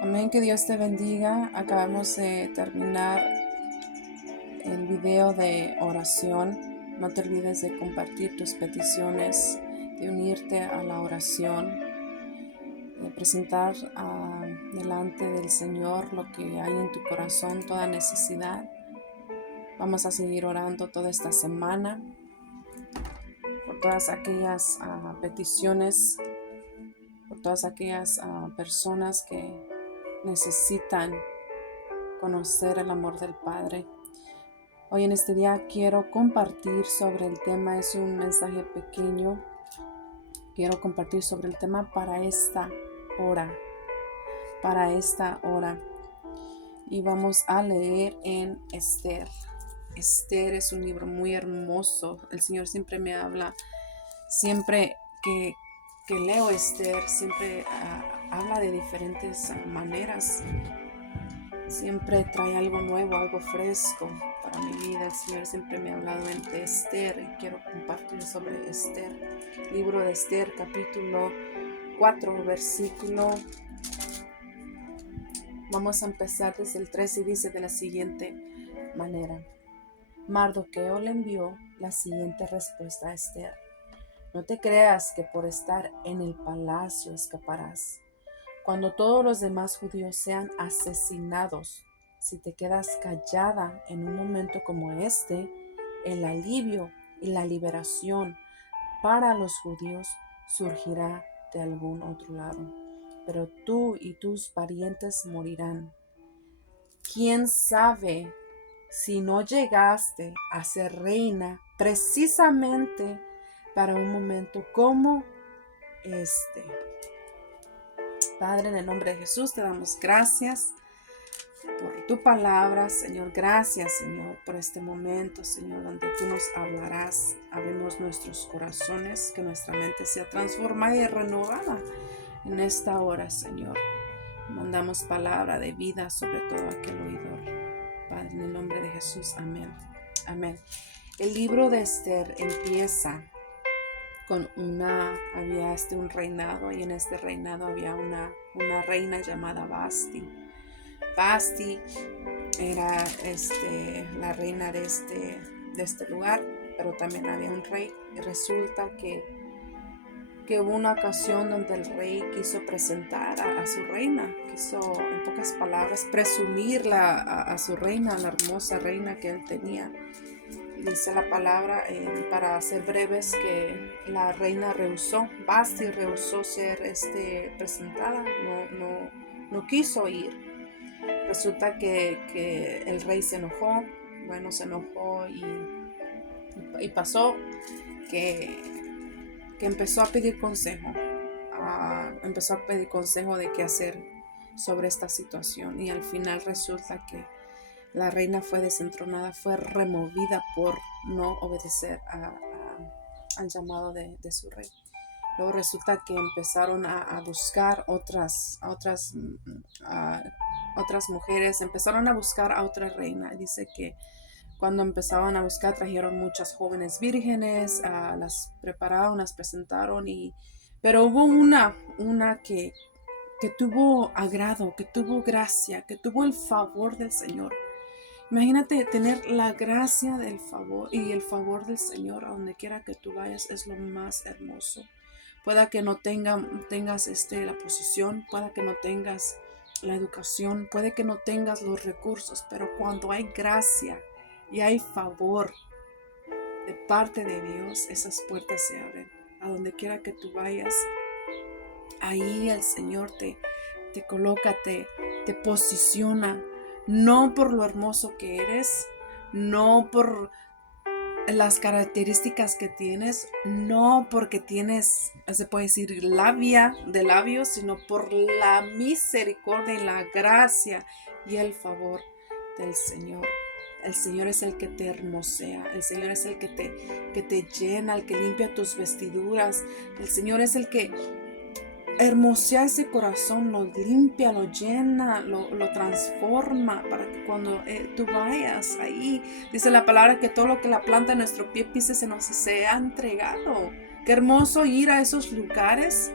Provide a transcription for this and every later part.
Amén, que Dios te bendiga. Acabamos de terminar el video de oración. No te olvides de compartir tus peticiones, de unirte a la oración, de presentar delante del Señor lo que hay en tu corazón, toda necesidad. Vamos a seguir orando toda esta semana por todas aquellas peticiones, por todas aquellas personas que necesitan conocer el amor del Padre. Hoy en este día quiero compartir sobre el tema, es un mensaje pequeño, quiero compartir sobre el tema para esta hora, y vamos a leer en Esther. Esther es un libro muy hermoso. El Señor siempre me habla, siempre que leo Esther, siempre habla de diferentes maneras. Siempre trae algo nuevo, algo fresco para mi vida. El Señor siempre me ha hablado de Esther y quiero compartir sobre Esther. Libro de Esther, capítulo 4, versículo. Vamos a empezar desde el 13 y dice de la siguiente manera. Mardoqueo le envió la siguiente respuesta a Esther. No te creas que por estar en el palacio escaparás. Cuando todos los demás judíos sean asesinados, si te quedas callada en un momento como este, el alivio y la liberación para los judíos surgirá de algún otro lado. Pero tú y tus parientes morirán. ¿Quién sabe si no llegaste a ser reina precisamente para un momento como este? Padre, en el nombre de Jesús te damos gracias por tu palabra, Señor. Gracias, Señor, por este momento, Señor, donde tú nos hablarás. Abrimos nuestros corazones, que nuestra mente sea transformada y renovada en esta hora, Señor. Mandamos palabra de vida sobre todo aquel oidor. Padre, en el nombre de Jesús, amén. Amén. El libro de Esther empieza con había un reinado, y en este reinado había una reina llamada Vasti. Vasti era la reina de este lugar, pero también había un rey. Y resulta que hubo una ocasión donde el rey quiso presentar a su reina, quiso, en pocas palabras, presumirla a su reina, a la hermosa reina que él tenía. Dice la palabra, para ser breves, que la reina rehusó. Vasti rehusó ser presentada, no quiso ir. Resulta que el rey se enojó, y pasó que empezó a pedir consejo, de qué hacer sobre esta situación, y al final resulta que la reina fue desentronada, fue removida por no obedecer al llamado de su rey. Luego resulta que empezaron a buscar otras mujeres, empezaron a buscar a otra reina. Dice que cuando empezaban a buscar, trajeron muchas jóvenes vírgenes, las prepararon, las presentaron, pero hubo una que tuvo agrado, que tuvo gracia, que tuvo el favor del Señor. Imagínate tener la gracia del favor y el favor del Señor a donde quiera que tú vayas, es lo más hermoso. Pueda que no tengas la posición, pueda que no tengas la educación, puede que no tengas los recursos, pero cuando hay gracia y hay favor de parte de Dios, esas puertas se abren. A donde quiera que tú vayas, ahí el Señor te coloca, te posiciona, no por lo hermoso que eres, no por las características que tienes, no porque tienes, se puede decir, labia de labios, sino por la misericordia y la gracia y el favor del Señor. El Señor es el que te hermosea, el Señor es el que te llena, el que limpia tus vestiduras, el Señor es el que hermosea ese corazón, lo limpia, lo llena, lo transforma, para que cuando tú vayas ahí, dice la palabra que todo lo que la planta de nuestro pie pise se nos sea entregado. Qué hermoso ir a esos lugares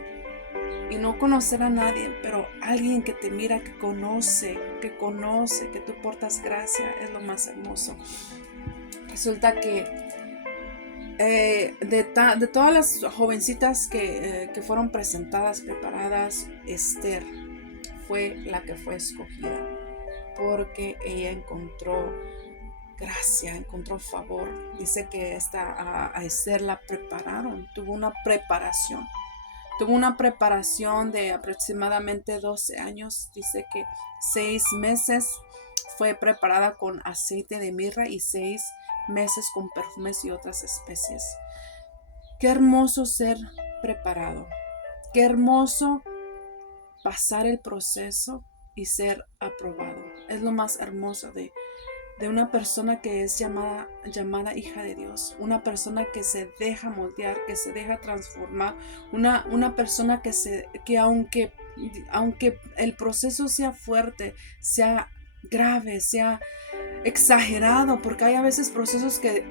y no conocer a nadie, pero alguien que te mira, que conoce, que tú portas gracia, es lo más hermoso. Resulta que de todas las jovencitas que fueron presentadas, preparadas, Esther fue la que fue escogida, porque ella encontró gracia, encontró favor. Dice que a Esther la prepararon, tuvo una preparación de aproximadamente 12 años. Dice que 6 meses fue preparada con aceite de mirra y 6 meses con perfumes y otras especies. Qué hermoso ser preparado. Qué hermoso pasar el proceso y ser aprobado. Es lo más hermoso de una persona que es llamada hija de Dios, una persona que se deja moldear, que se deja transformar, una persona que aunque el proceso sea fuerte, sea grave, sea exagerado, porque hay a veces procesos que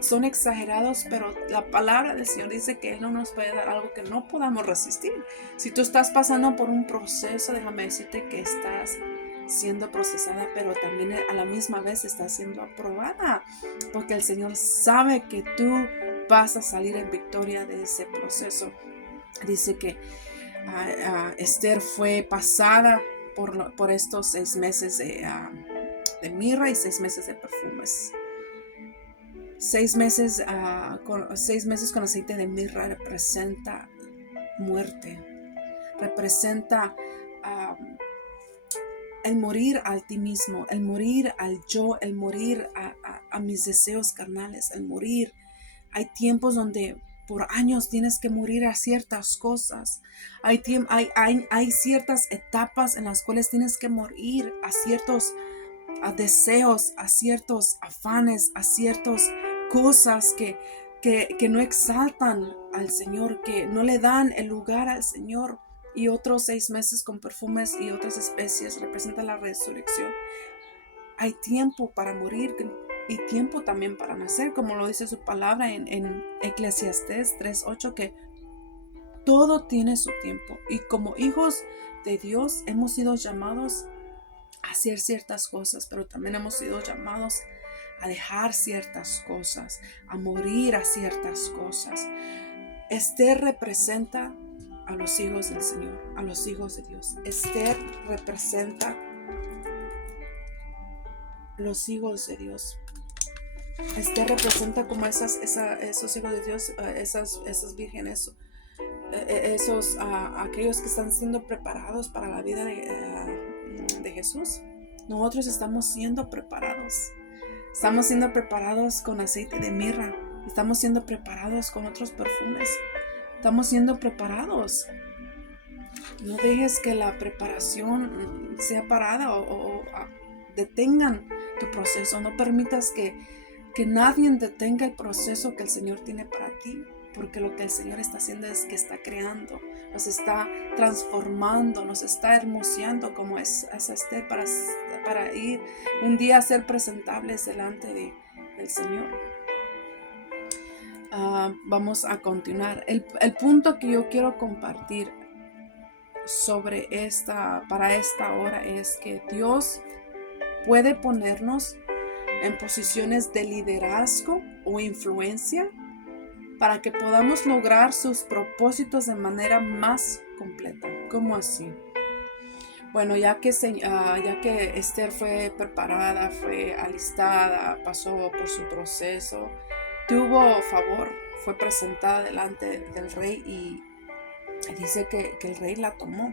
son exagerados, pero la palabra del Señor dice que Él no nos puede dar algo que no podamos resistir. Si tú estás pasando por un proceso, déjame decirte que estás siendo procesada, pero también a la misma vez estás siendo aprobada, porque el Señor sabe que tú vas a salir en victoria de ese proceso. Dice que Esther fue pasada por estos 6 meses de mirra y 6 meses de perfumes. 6 meses, con 6 meses con aceite de mirra representa muerte, representa el morir a ti mismo, el morir al yo, el morir a mis deseos carnales, el morir. Hay tiempos donde por años tienes que morir a ciertas cosas. Hay ciertas etapas en las cuales tienes que morir a ciertos deseos, a ciertos afanes, a ciertas cosas que no exaltan al Señor, que no le dan el lugar al Señor. Y otros 6 meses con perfumes y otras especies representa la resurrección. Hay tiempo para morir y tiempo también para nacer, como lo dice su palabra en Eclesiastés 3:8, que todo tiene su tiempo. Y como hijos de Dios hemos sido llamados a hacer ciertas cosas, pero también hemos sido llamados a dejar ciertas cosas, a morir a ciertas cosas. Esther representa a los hijos del Señor, a los hijos de Dios. Esther representa los hijos de Dios. Esther representa como esos hijos de Dios, esas vírgenes, aquellos que están siendo preparados para la vida de Jesús. Nosotros estamos siendo preparados. Estamos siendo preparados con aceite de mirra. Estamos siendo preparados con otros perfumes. Estamos siendo preparados. No dejes que la preparación sea parada o detengan tu proceso. No permitas que nadie detenga el proceso que el Señor tiene para ti. Porque lo que el Señor está haciendo es que está creando, nos está transformando, nos está hermoseando como es Esther para ir un día a ser presentables delante del Señor. Vamos a continuar. El punto que yo quiero compartir para esta hora es que Dios puede ponernos en posiciones de liderazgo o influencia para que podamos lograr sus propósitos de manera más completa. ¿Cómo así? Bueno, ya que Esther fue preparada, fue alistada, pasó por su proceso, tuvo favor, fue presentada delante del rey y dice que el rey la tomó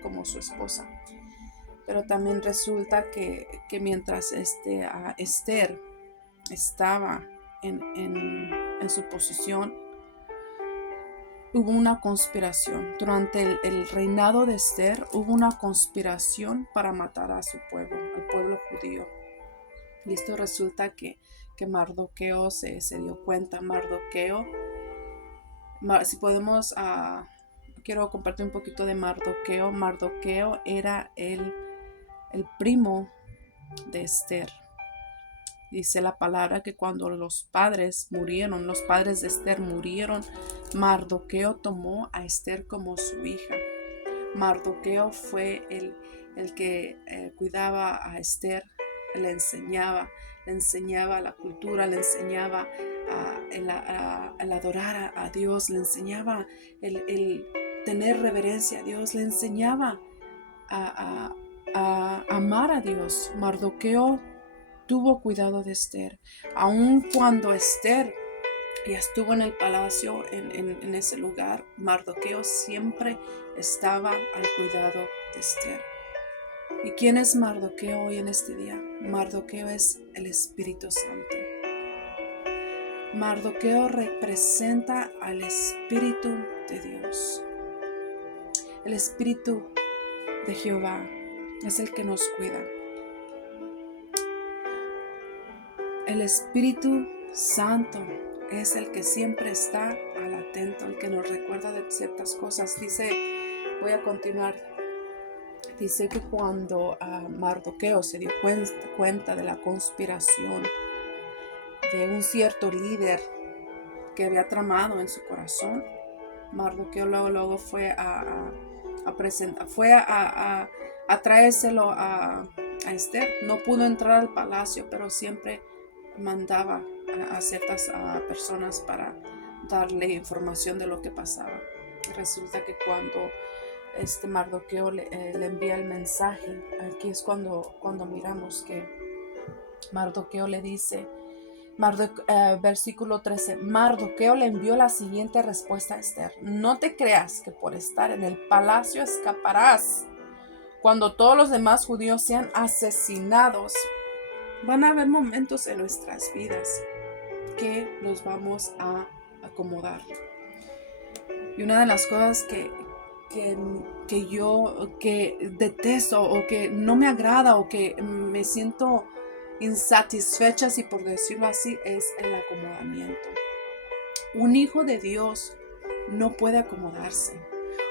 como su esposa. Pero también resulta que mientras Esther estaba en su posición, hubo una conspiración. Durante el reinado de Esther hubo una conspiración para matar a su pueblo, al pueblo judío. Y esto resulta que Mardoqueo se dio cuenta. Si podemos, quiero compartir un poquito de Mardoqueo. Mardoqueo era el primo de Esther. Dice la palabra que cuando los padres de Esther murieron, Mardoqueo tomó a Esther como su hija. Mardoqueo fue el que cuidaba a Esther, le enseñaba la cultura, le enseñaba el adorar a Dios, le enseñaba el tener reverencia a Dios, le enseñaba a amar a Dios. Mardoqueo tuvo cuidado de Esther, aun cuando Esther ya estuvo en el palacio, en ese lugar. Mardoqueo siempre estaba al cuidado de Esther. ¿Y quién es Mardoqueo hoy en este día? Mardoqueo es el Espíritu Santo. Mardoqueo representa al Espíritu de Dios. El Espíritu de Jehová es el que nos cuida. El Espíritu Santo es el que siempre está al atento, el que nos recuerda de ciertas cosas. Voy a continuar. Dice que cuando Mardoqueo se dio cuenta de la conspiración de un cierto líder que había tramado en su corazón, Mardoqueo luego fue a traérselo a Esther. No pudo entrar al palacio, pero siempre mandaba a ciertas personas para darle información de lo que pasaba. Resulta que cuando Mardoqueo le envía el mensaje, aquí es cuando miramos que Mardoqueo le dice, versículo 13, Mardoqueo le envió la siguiente respuesta a Esther: no te creas que por estar en el palacio escaparás. Cuando todos los demás judíos sean asesinados, van a haber momentos en nuestras vidas que nos vamos a acomodar. Y una de las cosas que yo detesto, o que no me agrada, o que me siento insatisfecha, si por decirlo así, es el acomodamiento. Un hijo de Dios no puede acomodarse.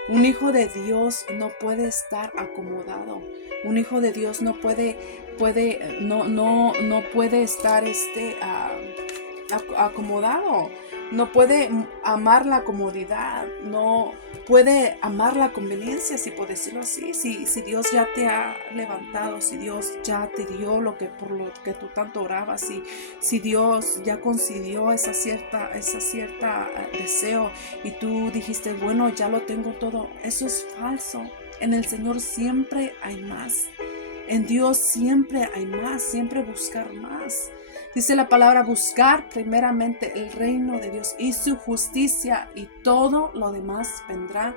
Un hijo de Dios no puede estar acomodado. Un hijo de Dios no puede estar acomodado. No puede amar la comodidad. No puede amar la conveniencia, si por decirlo así. Si Dios ya te ha levantado, si Dios ya te dio por lo que tú tanto orabas, si Dios ya concedió esa cierta deseo, y tú dijiste, bueno, ya lo tengo todo, eso es falso. En el Señor siempre hay más. En Dios siempre hay más, siempre buscar más. Dice la palabra: buscar primeramente el reino de Dios y su justicia, y todo lo demás vendrá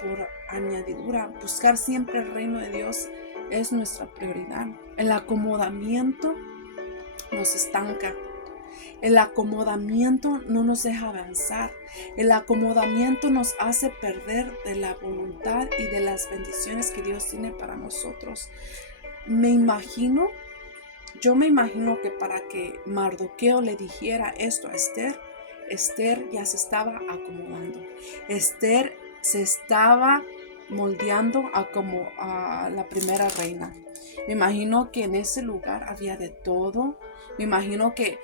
por añadidura. Buscar siempre el reino de Dios es nuestra prioridad. El acomodamiento nos estanca. El acomodamiento no nos deja avanzar. El acomodamiento nos hace perder de la voluntad y de las bendiciones que Dios tiene para nosotros. Yo me imagino que para que Mardoqueo le dijera esto a Esther, Esther ya se estaba acomodando. Esther se estaba moldeando como a la primera reina. Me imagino que en ese lugar había de todo. Me imagino que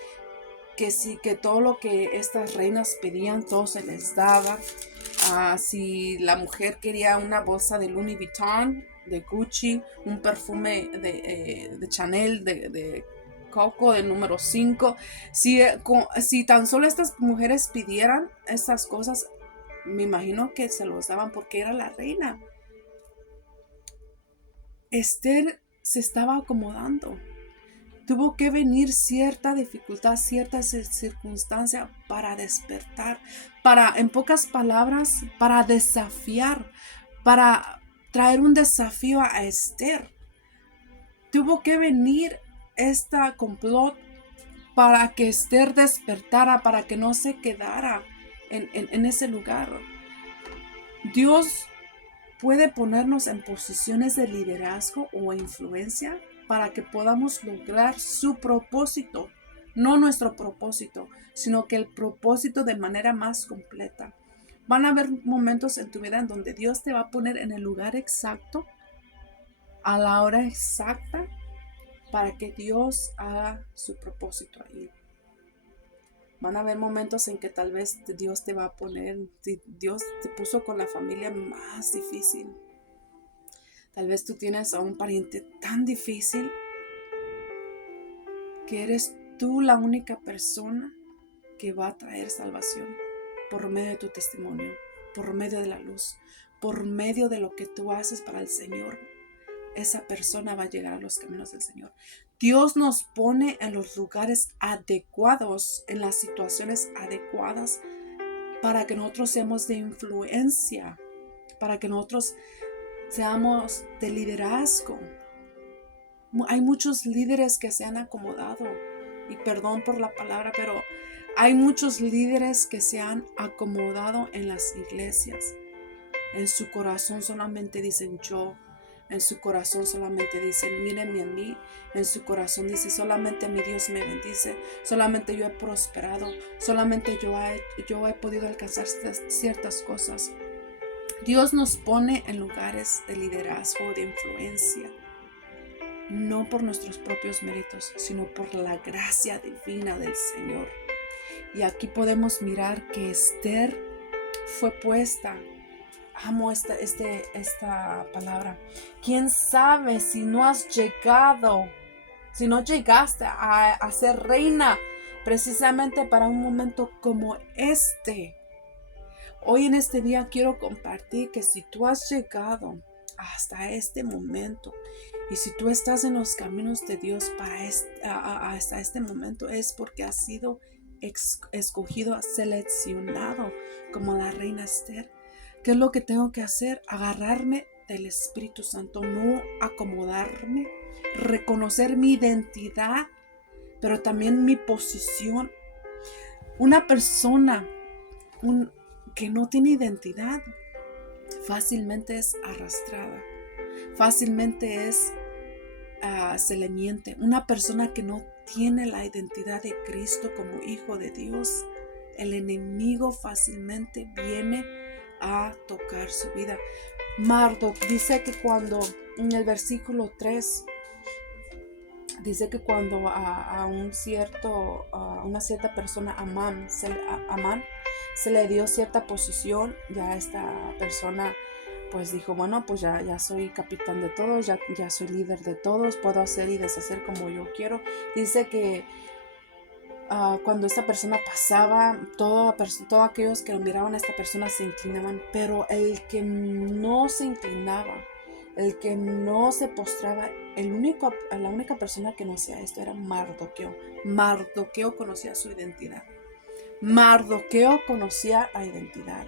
sí, que todo lo que estas reinas pedían, todo se les daba. Si la mujer quería una bolsa de Louis Vuitton, de Gucci, un perfume de Chanel, de Coco, del número 5, si tan solo estas mujeres pidieran estas cosas, me imagino que se los daban, porque era la reina. Esther se estaba acomodando. Tuvo que venir cierta dificultad, cierta circunstancia para despertar, en pocas palabras, para desafiar, para traer un desafío a Esther. Tuvo que venir esta complot para que Esther despertara, para que no se quedara en ese lugar. Dios puede ponernos en posiciones de liderazgo o influencia para que podamos lograr su propósito, no nuestro propósito, sino que el propósito de manera más completa. Van a haber momentos en tu vida en donde Dios te va a poner en el lugar exacto, a la hora exacta, para que Dios haga su propósito ahí. Van a haber momentos en que tal vez Dios te va a poner, si Dios te puso con la familia más difícil. Tal vez tú tienes a un pariente tan difícil que eres tú la única persona que va a traer salvación por medio de tu testimonio, por medio de la luz, por medio de lo que tú haces para el Señor. Esa persona va a llegar a los caminos del Señor. Dios nos pone en los lugares adecuados, en las situaciones adecuadas, para que nosotros seamos de influencia, para que nosotros seamos de liderazgo. Hay muchos líderes que se han acomodado, y perdón por la palabra, pero hay muchos líderes que se han acomodado en las iglesias. En su corazón solamente dicen yo. En su corazón solamente dicen, mírenme a mí. En su corazón dice, solamente mi Dios me bendice. Solamente yo he prosperado. Solamente yo he podido alcanzar ciertas cosas. Dios nos pone en lugares de liderazgo, de influencia. No por nuestros propios méritos, sino por la gracia divina del Señor. Y aquí podemos mirar que Esther fue puesta. Amo esta palabra. ¿Quién sabe si no has llegado, si no llegaste a ser reina precisamente para un momento como este? Hoy en este día quiero compartir que si tú has llegado hasta este momento y si tú estás en los caminos de Dios hasta este momento, es porque has sido escogido, seleccionado como la reina Esther. ¿Qué es lo que tengo que hacer? Agarrarme del Espíritu Santo, no acomodarme, reconocer mi identidad, pero también mi posición. Una persona que no tiene identidad fácilmente es arrastrada, fácilmente se le miente. Una persona que no tiene la identidad de Cristo como hijo de Dios, el enemigo fácilmente viene a tocar su vida. Marduk dice que cuando en el versículo 3 dice que cuando a una cierta persona, Amán, se le dio cierta posición, ya esta persona pues dijo, bueno, pues ya soy capitán de todos, ya soy líder de todos, puedo hacer y deshacer como yo quiero. Dice que cuando esta persona pasaba, todos aquellos que lo miraban a esta persona se inclinaban, pero el que no se inclinaba, el que no se postraba, la única persona que no hacía esto era Mardoqueo. Mardoqueo conocía su identidad. Mardoqueo conocía la identidad.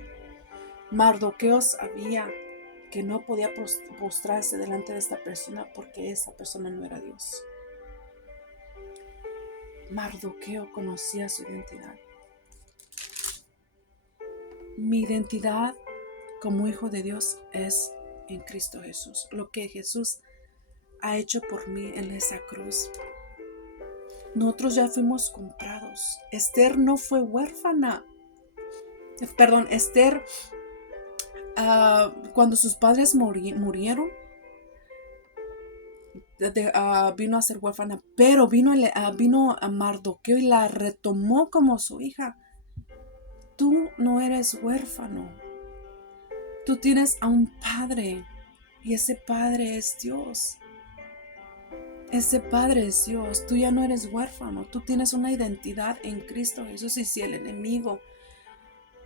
Mardoqueo sabía que no podía postrarse delante de esta persona porque esa persona no era Dios. Mardoqueo conocía su identidad. Mi identidad como hijo de Dios es en Cristo Jesús. Lo que Jesús ha hecho por mí en esa cruz. Nosotros ya fuimos comprados. Esther no fue huérfana. Esther, cuando sus padres murieron, vino a ser huérfana, pero vino a Mardoqueo y la retomó como su hija. Tú no eres huérfano. Tú tienes a un padre y ese padre es Dios. Ese padre es Dios. Tú ya no eres huérfano. Tú tienes una identidad en Cristo Jesús. Y si el enemigo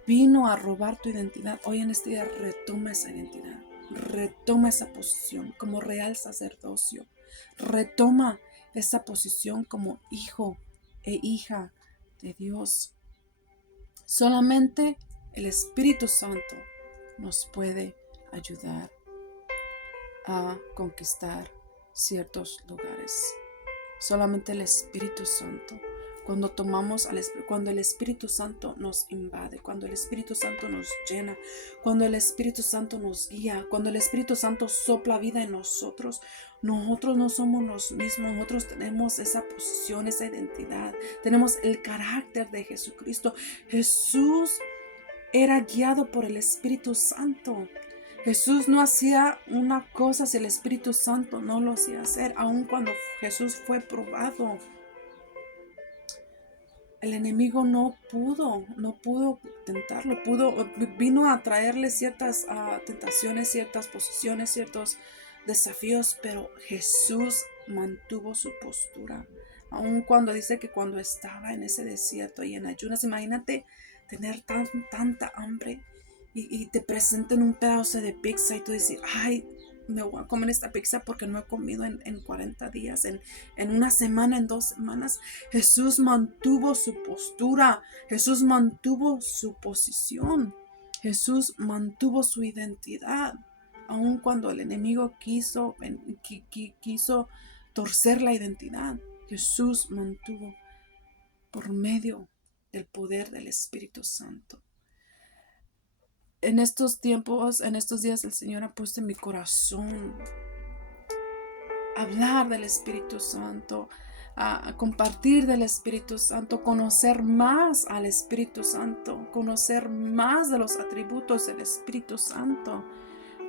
vino a robar tu identidad, hoy en este día retoma esa identidad. Retoma esa posición como real sacerdocio. Retoma esa posición como hijo e hija de Dios. Solamente el Espíritu Santo nos puede ayudar a conquistar ciertos lugares. Solamente el Espíritu Santo. Cuando el Espíritu Santo nos invade, cuando el Espíritu Santo nos llena, cuando el Espíritu Santo nos guía, cuando el Espíritu Santo sopla vida en nosotros, nosotros no somos los mismos. Nosotros tenemos esa posición, esa identidad, tenemos el carácter de Jesucristo. Jesús era guiado por el Espíritu Santo. Jesús no hacía una cosa si el Espíritu Santo no lo hacía hacer, aun cuando Jesús fue probado. el enemigo no pudo tentarlo, vino a traerle ciertas tentaciones, ciertas posiciones, ciertos desafíos, pero Jesús mantuvo su postura. Aun cuando dice que cuando estaba en ese desierto y en ayunas, imagínate tener tanta hambre y te presenten un pedazo de pizza y tú dices, ay, me voy a comer esta pizza porque no he comido en 40 días, en una semana, en 2 semanas. Jesús mantuvo su postura, Jesús mantuvo su posición, Jesús mantuvo su identidad, aun cuando el enemigo quiso torcer la identidad. Jesús mantuvo por medio del poder del Espíritu Santo. En estos tiempos, en estos días, el Señor ha puesto en mi corazón hablar del Espíritu Santo, a compartir del Espíritu Santo, conocer más al Espíritu Santo, conocer más de los atributos del Espíritu Santo.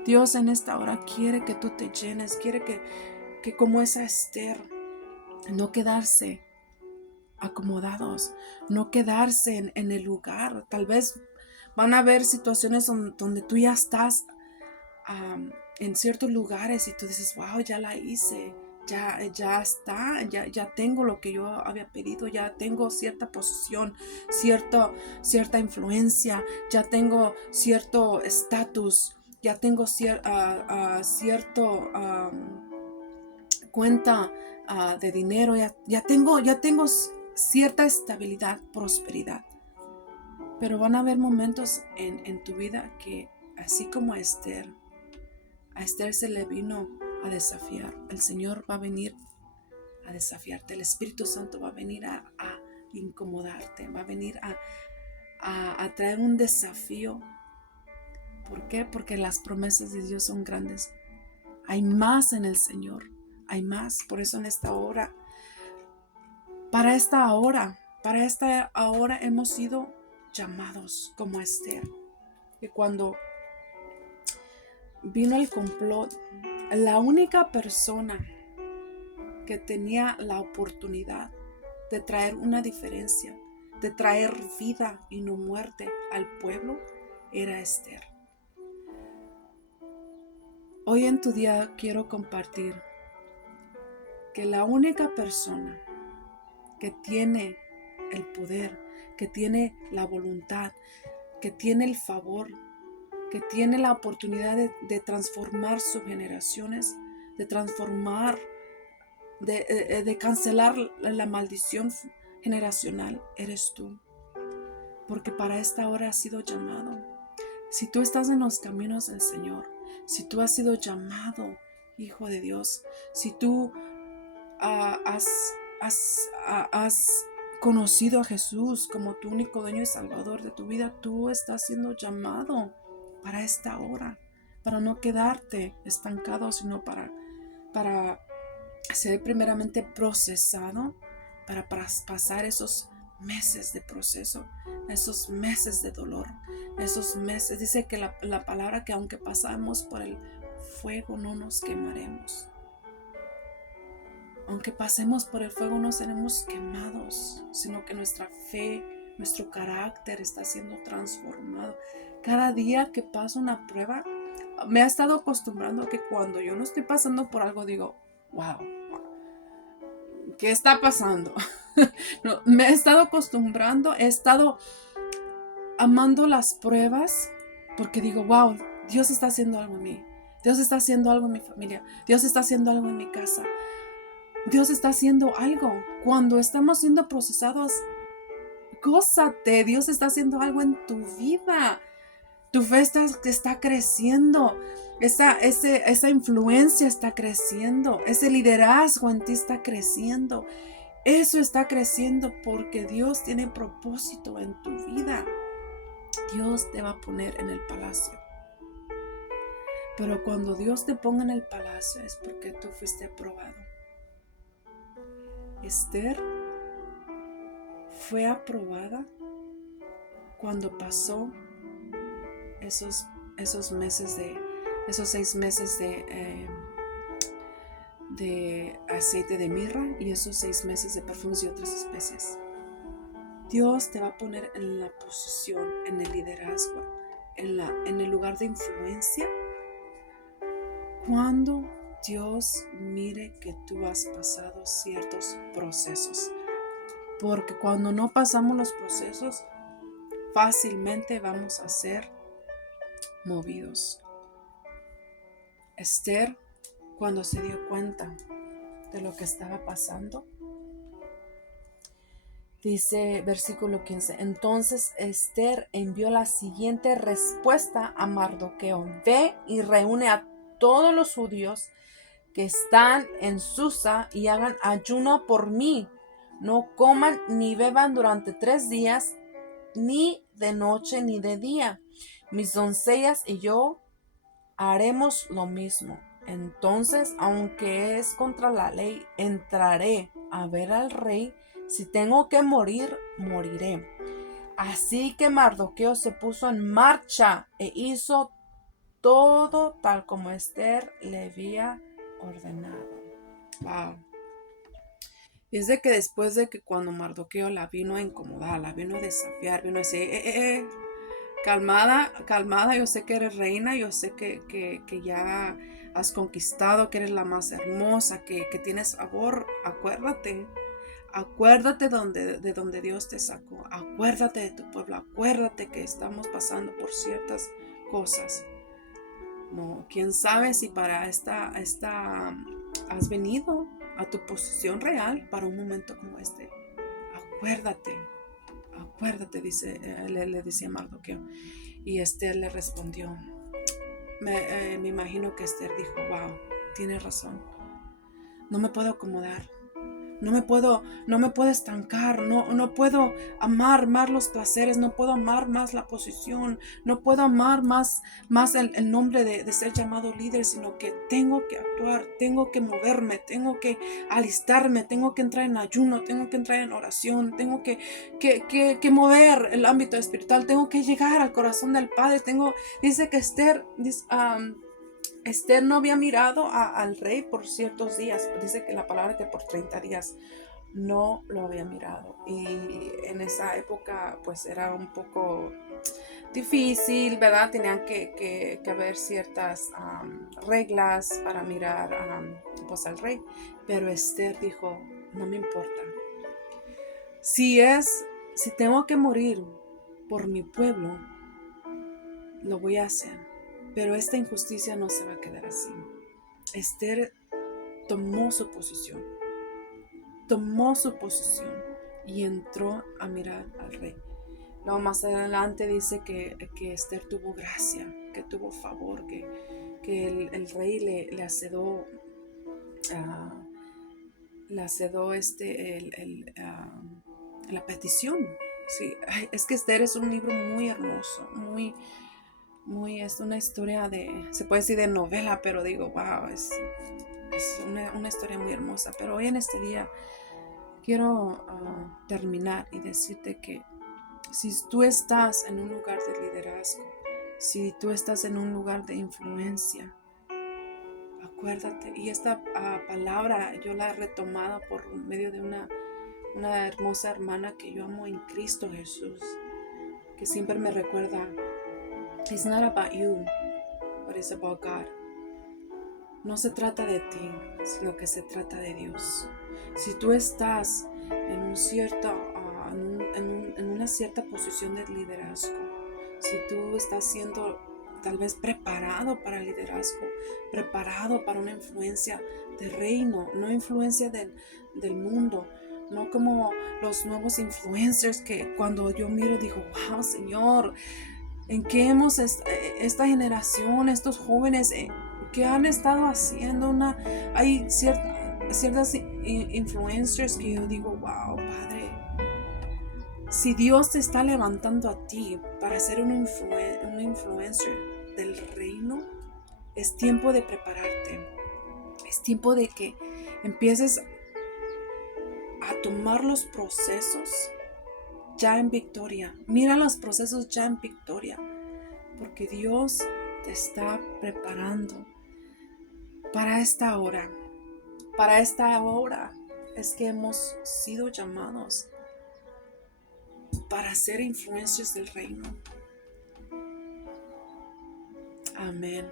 Dios en esta hora quiere que tú te llenes, quiere que como esa Esther, no quedarse acomodados, no quedarse en el lugar. Tal vez van a haber situaciones donde tú ya estás en ciertos lugares y tú dices, wow, ya la hice, ya está, ya tengo lo que yo había pedido, ya tengo cierta posición, cierta influencia, ya tengo cierto estatus, ya tengo cierto cuenta de dinero, ya tengo cierta estabilidad, prosperidad. Pero van a haber momentos en tu vida que, así como a Esther se le vino a desafiar. El Señor va a venir a desafiarte. El Espíritu Santo va a venir a incomodarte. Va a venir a traer un desafío. ¿Por qué? Porque las promesas de Dios son grandes. Hay más en el Señor. Hay más. Por eso en esta hora, para esta hora hemos sido llamados como Esther. Que cuando vino el complot, la única persona que tenía la oportunidad de traer una diferencia, de traer vida y no muerte al pueblo, era Esther. Hoy en tu día quiero compartir que la única persona que tiene el poder, que tiene la voluntad, que tiene el favor, que tiene la oportunidad de transformar sus generaciones, de transformar, de cancelar la maldición generacional, eres tú. Porque para esta hora has sido llamado. Si tú estás en los caminos del Señor, si tú has sido llamado, hijo de Dios, si tú has conocido a Jesús como tu único dueño y salvador de tu vida, tú estás siendo llamado para esta hora, para no quedarte estancado, sino para ser primeramente procesado, para pasar esos meses de proceso, esos meses de dolor, esos meses. Dice que la palabra que aunque pasamos por el fuego no nos quemaremos. Aunque pasemos por el fuego no seremos quemados, sino que nuestra fe, nuestro carácter está siendo transformado. Cada día que paso una prueba, me he estado acostumbrando a que cuando yo no estoy pasando por algo digo, wow, ¿qué está pasando? No, me he estado acostumbrando, he estado amando las pruebas porque digo, wow, Dios está haciendo algo en mí, Dios está haciendo algo en mi familia, Dios está haciendo algo en mi casa, Dios está haciendo algo. Cuando estamos siendo procesados, gózate, Dios está haciendo algo en tu vida. Tu fe está creciendo, esa influencia está creciendo, ese liderazgo en ti está creciendo. Eso está creciendo porque Dios tiene propósito en tu vida. Dios te va a poner en el palacio. Pero cuando Dios te ponga en el palacio es porque tú fuiste aprobado. Esther fue aprobada cuando pasó esos 6 meses de aceite de mirra y esos 6 meses de perfumes y otras especies. Dios te va a poner en la posición, en el liderazgo, en el lugar de influencia, cuando Dios mire que tú has pasado ciertos procesos. Porque cuando no pasamos los procesos, fácilmente vamos a ser movidos. Esther, cuando se dio cuenta de lo que estaba pasando, dice versículo 15, entonces Esther envió la siguiente respuesta a Mardoqueo: ve y reúne a todos los judíos que están en Susa y hagan ayuno por mí. No coman ni beban durante 3 días, ni de noche ni de día. Mis doncellas y yo haremos lo mismo. Entonces, aunque es contra la ley, entraré a ver al rey. Si tengo que morir, moriré. Así que Mardoqueo se puso en marcha e hizo todo tal como Esther le había ordenado. Wow. Y es de que después de que cuando Mardoqueo la vino a incomodar, la vino a desafiar, vino a decir, calmada, calmada, yo sé que eres reina, yo sé que ya has conquistado, que eres la más hermosa, que tienes sabor, acuérdate de donde Dios te sacó, acuérdate de tu pueblo, acuérdate que estamos pasando por ciertas cosas. No, quién sabe si para esta has venido a tu posición real para un momento como este. Acuérdate, dice, le decía Mardoqueo. Y Esther le respondió. Me imagino que Esther dijo, wow, tiene razón. No me puedo acomodar. No me puedo estancar, no puedo amar más los placeres, no puedo amar más la posición, no puedo amar más el nombre de ser llamado líder, sino que tengo que actuar, tengo que moverme, tengo que alistarme, tengo que entrar en ayuno, tengo que entrar en oración, tengo que mover el ámbito espiritual, tengo que llegar al corazón del Padre. Dice que Esther no había mirado al rey por ciertos días. Dice que la palabra que por 30 días no lo había mirado. Y en esa época pues era un poco difícil, ¿verdad? Tenían que haber ciertas reglas para mirar pues al rey. Pero Esther dijo, no me importa. Si tengo que morir por mi pueblo, lo voy a hacer. Pero esta injusticia no se va a quedar así. Esther tomó su posición y entró a mirar al rey. Luego más adelante dice que Esther tuvo gracia, que tuvo favor, que el rey le accedó la petición. Sí, es que Esther es un libro muy hermoso, es una historia se puede decir de novela, pero digo, wow, es una historia muy hermosa. Pero hoy en este día quiero terminar y decirte que si tú estás en un lugar de liderazgo, si tú estás en un lugar de influencia, acuérdate. Y esta palabra yo la he retomado por medio de una hermosa hermana que yo amo en Cristo Jesús, que siempre me recuerda, it's not about you, but it's about God. No se trata de ti, sino que se trata de Dios. Si tú estás en una cierta posición de liderazgo, si tú estás siendo tal vez preparado para el liderazgo, preparado para una influencia de reino, no influencia del mundo, no como los nuevos influencers que cuando yo miro digo, wow, Señor, ¿en qué esta generación, estos jóvenes, qué han estado haciendo? Hay ciertas influencers que yo digo, wow, Padre, si Dios te está levantando a ti para ser un influencer del reino, es tiempo de prepararte. Es tiempo de que empieces a tomar los procesos ya en victoria. Mira los procesos ya en victoria, porque Dios te está preparando para esta hora. Para esta hora es que hemos sido llamados para ser influencias del reino. Amén.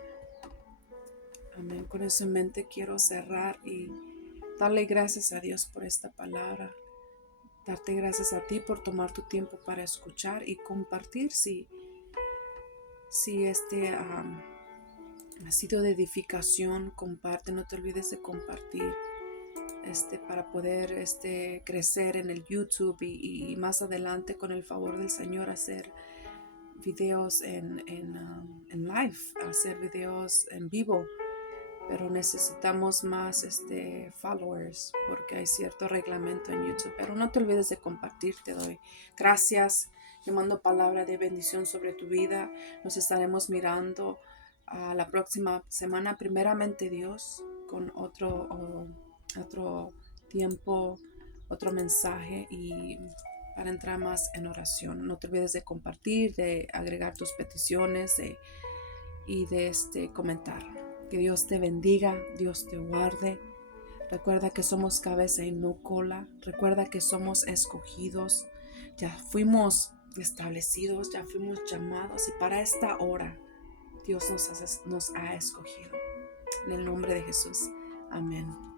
Amén. Con eso en mente quiero cerrar y darle gracias a Dios por esta palabra. Darte gracias a ti por tomar tu tiempo para escuchar y compartir. Si este ha sido de edificación, comparte. No te olvides de compartir para poder crecer en el YouTube y más adelante, con el favor del Señor, hacer videos en live, hacer videos en vivo. Pero necesitamos más followers, porque hay cierto reglamento en YouTube. Pero no te olvides de compartir. Te doy gracias. Te mando palabra de bendición sobre tu vida. Nos estaremos mirando a la próxima semana, primeramente Dios, con otro tiempo, otro mensaje, y para entrar más en oración. No te olvides de compartir, de agregar tus peticiones y de comentar. Que Dios te bendiga, Dios te guarde. Recuerda que somos cabeza y no cola. Recuerda que somos escogidos. Ya fuimos establecidos, ya fuimos llamados, y para esta hora Dios nos ha escogido. En el nombre de Jesús. Amén.